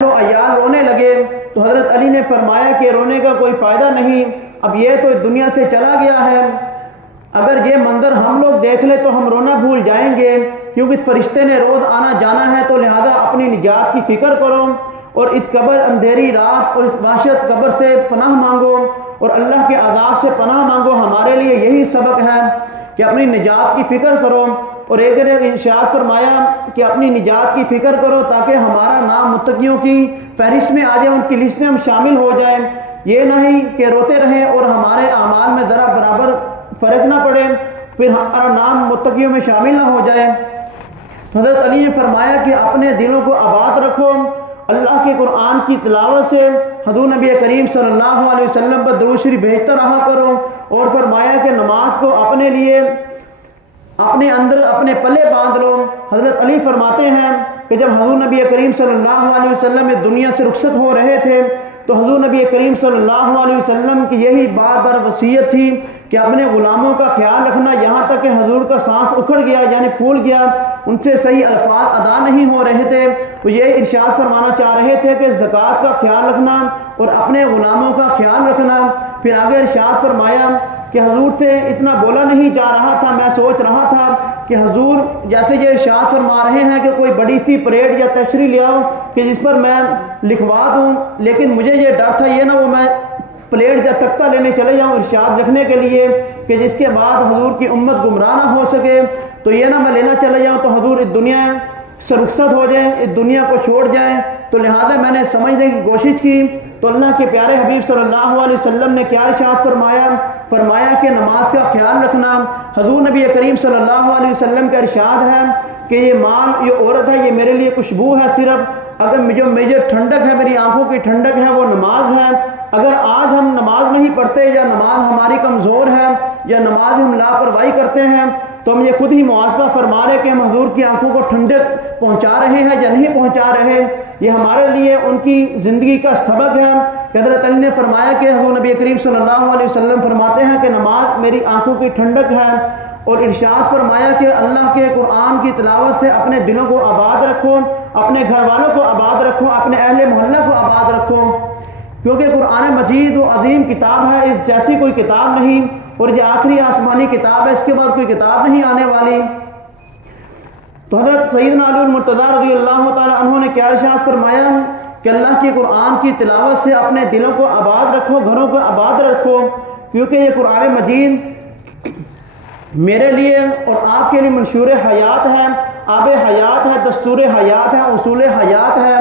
عیال رونے لگے تو حضرت علی نے فرمایا کہ رونے کا کوئی فائدہ نہیں، اب یہ تو دنیا سے چلا گیا ہے، اگر یہ منظر ہم لوگ دیکھ لیں تو ہم رونا بھول جائیں گے، کیونکہ اس فرشتے نے روز آنا جانا ہے، تو لہذا اپنی نجات کی فکر کرو اور اس قبر اندھیری رات اور اس وحشت قبر سے پناہ مانگو اور اللہ کے عذاب سے پناہ مانگو۔ ہمارے لیے یہی سبق ہے کہ اپنی نجات کی فکر کرو، اور ایک ارشاد فرمایا کہ اپنی نجات کی فکر کرو تاکہ ہمارا نام متقیوں کی فہرست میں آ جائے، ان کی لسٹ میں ہم شامل ہو جائیں۔ یہ نہیں کہ روتے رہیں اور ہمارے اعمال میں ذرا برابر فرق نہ پڑے، پھر ہمارا نام متقیوں میں شامل نہ ہو جائے۔ حضرت علی نے فرمایا کہ اپنے دلوں کو آباد رکھو، اللہ کے قرآن کی تلاوت سے حضور نبی کریم صلی اللہ علیہ وسلم پر درود شریف بھیجتا رہا کرو، اور فرمایا کہ نماز کو اپنے لیے اپنے اندر اپنے پلے باندھ لو۔ حضرت علی فرماتے ہیں کہ جب حضور نبی کریم صلی اللہ علیہ وسلم اس دنیا سے رخصت ہو رہے تھے تو حضور نبی کریم صلی اللہ علیہ وسلم کی یہی بار بار وصیت تھی کہ اپنے غلاموں کا خیال رکھنا، یہاں تک کہ حضور کا سانس اکھڑ گیا یعنی پھول گیا، ان سے صحیح الفاظ ادا نہیں ہو رہے تھے، تو یہ ارشاد فرمانا چاہ رہے تھے کہ زکوٰۃ کا خیال رکھنا اور اپنے غلاموں کا خیال رکھنا۔ پھر آگے ارشاد فرمایا کہ حضور سے اتنا بولا نہیں جا رہا تھا، میں سوچ رہا تھا کہ حضور جیسے یہ ارشاد فرما رہے ہیں کہ کوئی بڑی سی پریڈ یا تشریح لے آؤ کہ جس پر میں لکھوا دوں، لیکن مجھے یہ ڈر تھا یہ نہ وہ میں پلیٹ یا تختہ لینے چلے جاؤں ارشاد رکھنے کے لیے کہ جس کے بعد حضور کی امت گمراہ نہ ہو سکے، تو یہ نہ میں لینا چلے جاؤں تو حضور اس دنیا سے رخصت ہو جائیں، اس دنیا کو چھوڑ جائیں، تو لہذا میں نے سمجھنے کی کوشش کی۔ تو اللہ کے پیارے حبیب صلی اللہ علیہ وسلم نے کیا ارشاد فرمایا کہ نماز کا خیال رکھنا۔ حضور نبی کریم صلی اللہ علیہ وسلم کا ارشاد ہے کہ یہ مال، یہ عورت ہے، یہ میرے لیے خوشبو ہے صرف، اگر مجھے ٹھنڈک ہے، میری آنکھوں کی ٹھنڈک ہے وہ نماز ہے۔ اگر آج ہم نماز نہیں پڑھتے یا نماز ہماری کمزور ہے یا نماز ہم لاپرواہی کرتے ہیں تو ہم یہ خود ہی محاسبہ فرما رہے کہ ہم حضور کی آنکھوں کو ٹھنڈک پہنچا رہے ہیں یا نہیں پہنچا رہے۔ یہ ہمارے لیے ان کی زندگی کا سبق ہے کہ حضرت علی نے فرمایا کہ حضور نبی کریم صلی اللہ علیہ وسلم فرماتے ہیں کہ نماز میری آنکھوں کی ٹھنڈک ہے، اور ارشاد فرمایا کہ اللہ کے قرآن کی تلاوت سے اپنے دلوں کو آباد رکھو، اپنے گھر والوں کو آباد رکھو، اپنے اہل محلہ کو آباد رکھو، کیونکہ قرآن مجید وہ عظیم کتاب ہے، اس جیسی کوئی کتاب نہیں، اور یہ آخری آسمانی کتاب ہے، اس کے بعد کوئی کتاب نہیں آنے والی۔ تو حضرت سیدنا علی المرتضیٰ رضی اللہ تعالی عنہ نے کیا ارشاد فرمایا کہ اللہ کی قرآن کی تلاوت سے اپنے دلوں کو آباد رکھو، گھروں کو آباد رکھو، کیونکہ یہ قرآن مجید میرے لیے اور آپ کے لیے منشور حیات ہے، آب حیات ہے، دستور حیات ہے، اصول حیات ہے،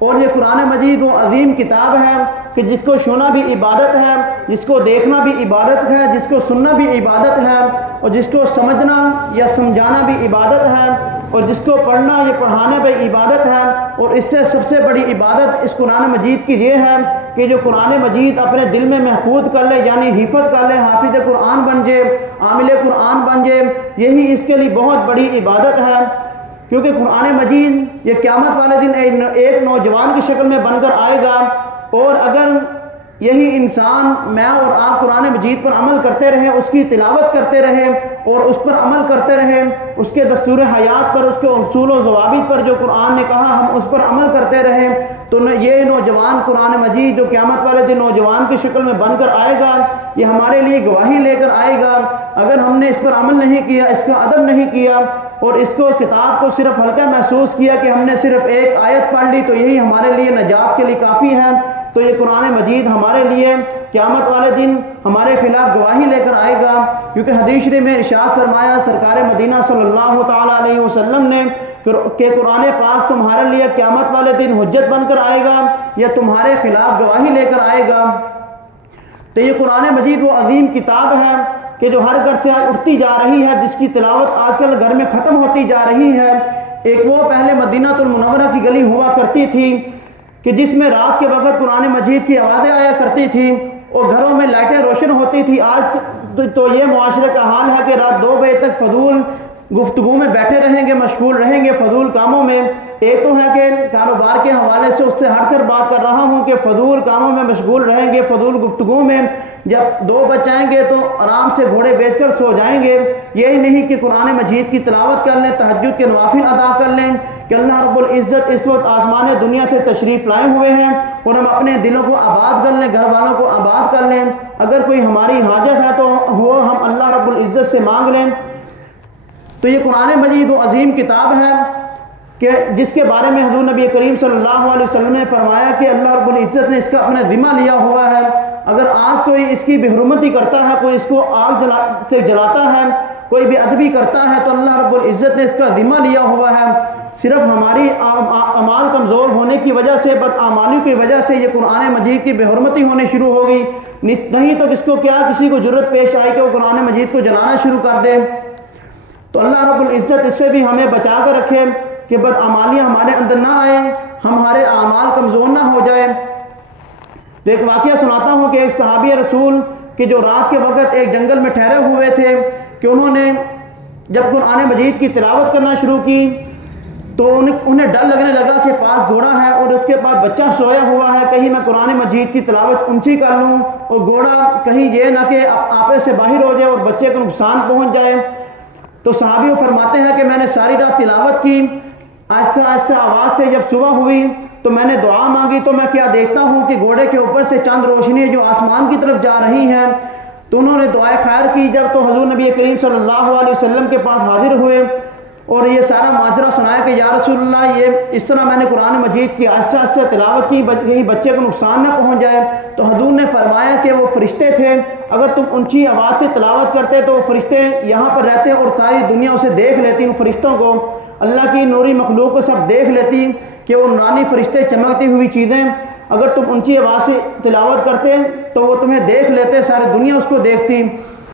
اور یہ قرآن مجید وہ عظیم کتاب ہے کہ جس کو چھونا بھی عبادت ہے، جس کو دیکھنا بھی عبادت ہے، جس کو سننا بھی عبادت ہے، اور جس کو سمجھنا یا سمجھانا بھی عبادت ہے، اور جس کو پڑھنا یا پڑھانا بھی عبادت ہے۔ اور اس سے سب سے بڑی عبادت اس قرآن مجید کی یہ ہے کہ جو قرآن مجید اپنے دل میں محفوظ کر لے، یعنی حفظ کر لے، حافظ قرآن بن جائے، عامل قرآن بن جائے، یہی اس کے لیے بہت بڑی عبادت ہے، کیونکہ قرآن مجید یہ قیامت والے دن ایک نوجوان کی شکل میں بن کر آئے گا، اور اگر یہی انسان میں اور آپ قرآن مجید پر عمل کرتے رہیں، اس کی تلاوت کرتے رہیں اور اس پر عمل کرتے رہیں، اس کے دستور حیات پر، اس کے اصول و ضوابط پر جو قرآن نے کہا ہم اس پر عمل کرتے رہیں، تو یہ نوجوان قرآن مجید جو قیامت والے دن نوجوان کی شکل میں بن کر آئے گا، یہ ہمارے لیے گواہی لے کر آئے گا۔ اگر ہم نے اس پر عمل نہیں کیا، اس کا ادب نہیں کیا، اور اس کو کتاب کو صرف ہلکا محسوس کیا کہ ہم نے صرف ایک آیت پڑھ لی تو یہی ہمارے لیے نجات کے لیے کافی ہے، تو یہ قرآن مجید ہمارے لیے قیامت والے دن ہمارے خلاف گواہی لے کر آئے گا، کیونکہ حدیث شریف میں ارشاد فرمایا سرکار مدینہ صلی اللہ تعالیٰ علیہ وسلم نے کہ قرآن پاک تمہارے لیے قیامت والے دن حجت بن کر آئے گا یا تمہارے خلاف گواہی لے کر آئے گا۔ تو یہ قرآن مجید وہ عظیم کتاب ہے کہ جو ہر گھر سے آج اٹھتی جا رہی ہے، جس کی تلاوت آج کل گھر میں ختم ہوتی جا رہی ہے۔ ایک وہ پہلے مدینہ المنورہ کی گلی ہوا کرتی تھی کہ جس میں رات کے وقت قرآن مجید کی آوازیں آیا کرتی تھی اور گھروں میں لائٹیں روشن ہوتی تھی۔ آج تو یہ معاشرے کا حال ہے کہ رات 2 بجے تک فضول گفتگو میں بیٹھے رہیں گے، مشغول رہیں گے فضول کاموں میں۔ ایک تو ہے کہ کاروبار کے حوالے سے اس سے ہٹ کر بات کر رہا ہوں کہ فضول کاموں میں مشغول رہیں گے، فضول گفتگو میں، جب 2 بج جائیں گے تو آرام سے گھوڑے بیچ کر سو جائیں گے۔ یہی نہیں کہ قرآن مجید کی تلاوت کر لیں، تہجد کے نوافل ادا کر لیں، کہ اللہ رب العزت اس وقت آسمان دنیا سے تشریف لائے ہوئے ہیں اور ہم اپنے دلوں کو آباد کر لیں، گھر والوں کو آباد کر لیں، اگر کوئی ہماری حاجت ہے تو وہ ہم اللہ رب العزت سے مانگ لیں۔ تو یہ قرآن مجید وہ عظیم کتاب ہے کہ جس کے بارے میں حضور نبی کریم صلی اللہ علیہ وسلم نے فرمایا کہ اللہ رب العزت نے اس کا اپنا ذمہ لیا ہوا ہے، اگر آج کوئی اس کی بے حرمتی کرتا ہے، کوئی اس کو آگ سے جلاتا ہے، کوئی بے ادبی کرتا ہے، تو اللہ رب العزت نے اس کا ذمہ لیا ہوا ہے۔ صرف ہماری اعمال کمزور ہونے کی وجہ سے، بدعمالی کی وجہ سے یہ قرآن مجید کی بے حرمتی ہونے شروع ہوگی، نہیں تو کس کو کیا کسی کو جرت پیش آئے کہ وہ قرآن مجید کو جلانا شروع کر دے۔ تو اللہ رب العزت اس سے بھی ہمیں بچا کر رکھے کہ بدعمالیاں ہمارے اندر نہ آئیں، ہمارے اعمال کمزور نہ ہو جائے۔ تو ایک واقعہ سناتا ہوں کہ ایک صحابی رسول کہ جو رات کے وقت ایک جنگل میں ٹھہرے ہوئے تھے کہ انہوں نے جب قرآن مجید کی تلاوت کرنا شروع کی تو انہیں ڈر لگنے لگا کہ پاس گھوڑا ہے اور اس کے پاس بچہ سویا ہوا ہے، کہیں میں قرآن مجید کی تلاوت اونچی کر لوں اور گھوڑا کہیں یہ نہ کہ آپے سے باہر ہو جائے اور بچے کو نقصان پہنچ جائے۔ تو صحابی فرماتے ہیں کہ میں نے ساری رات تلاوت کی، آہستہ آہستہ آواز سے جب صبح ہوئی تو میں نے دعا مانگی تو میں کیا دیکھتا ہوں کہ گھوڑے کے اوپر سے چند روشنی جو آسمان کی طرف جا رہی ہیں۔ تو انہوں نے دعائے خیر کی جب تو حضور نبی کریم صلی اللہ علیہ وسلم کے پاس حاضر ہوئے اور یہ سارا ماجرا سنایا کہ یا رسول اللہ یہ اس طرح میں نے قرآن مجید کی آہستہ آہستہ تلاوت کی کہیں بچے کو نقصان نہ پہنچ جائے۔ تو حضور نے فرمایا کہ وہ فرشتے تھے، اگر تم اونچی آواز سے تلاوت کرتے تو فرشتے یہاں پر رہتے اور ساری دنیا اسے دیکھ لیتی، ان فرشتوں کو، اللہ کی نوری مخلوق کو سب دیکھ لیتی کہ وہ نورانی فرشتے چمکتی ہوئی چیزیں اگر تم اونچی آواز سے تلاوت کرتے تو وہ تمہیں دیکھ لیتے، ساری دنیا اس کو دیکھتی۔